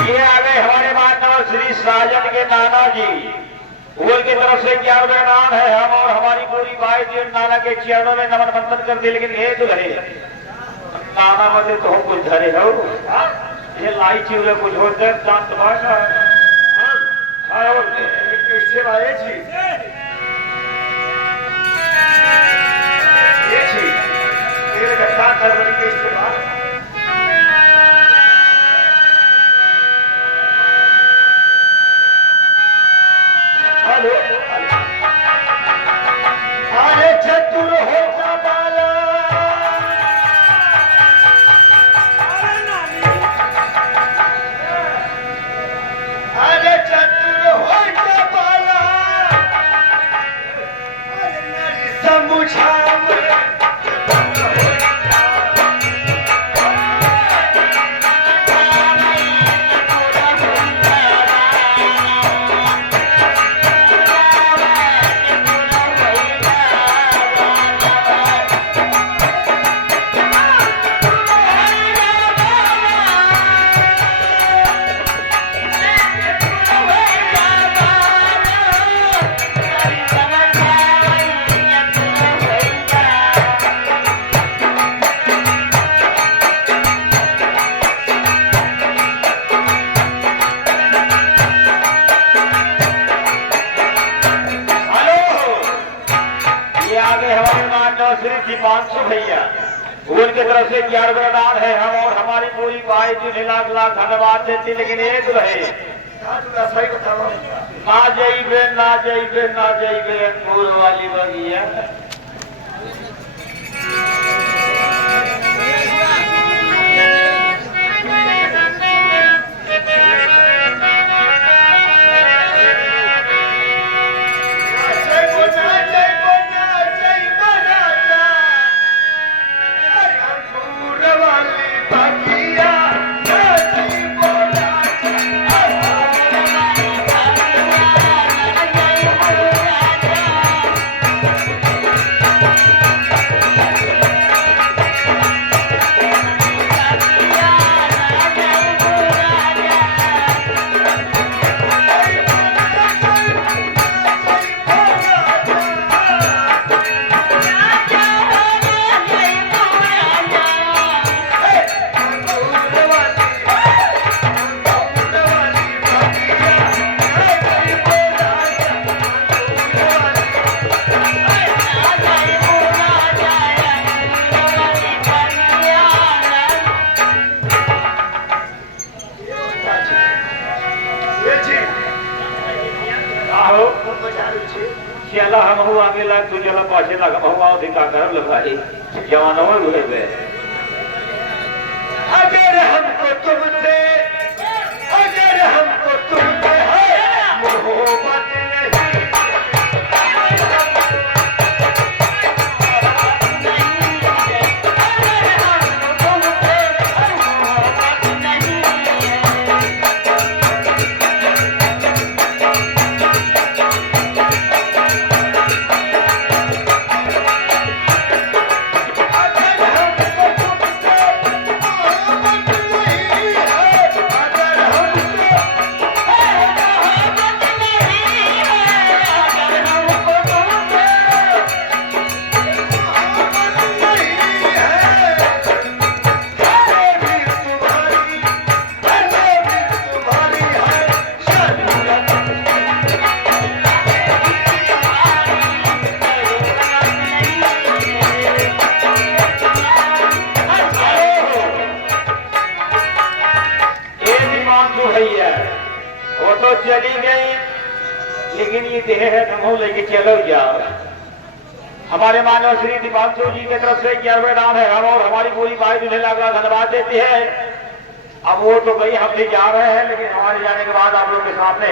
ये आ गए हमारे मानव श्री साजन के नाना जी। उल की तरफ से 11वें नाम है। हम और हमारी पूरी भाई जी नाना के चरणों में नमन बंधन कर दी। लेकिन ये तो रहे नाना मते तो हम कुछ धरे हो ये लाई चीज कुछ होते शांत भाषा इससे आए छी ये छी तेरे घटना कर रही के इससे बात हेलो अरे चतुर हो बाला अरे चतुर हो बाला समुझा श्री दीपांशु भैया उनकी तरफ से 11वें नाम है। हम और हमारी पूरी भाई जी लाख लाख धन्यवाद देती। लेकिन एक रहे ना जाइबे ना जाइबे ना जाइबे अंगूर वाली बगिया हम आगे लाग तू चला पाछे लाग हम आओ दिखा कर लगाई जवानों में हुए वे अगर हमको तुमसे है मोहब्बत तो चली गई। लेकिन ये देह है तुम लेके चलो जाओ। हमारे मानव श्री दीपांशु जी की तरफ से 11वें नाम है। हम और हमारी पूरी भाई दुल्हे लाख धन्यवाद देती है। अब वो तो गई हम भी जा रहे हैं। लेकिन हमारे जाने के बाद आप लोग के सामने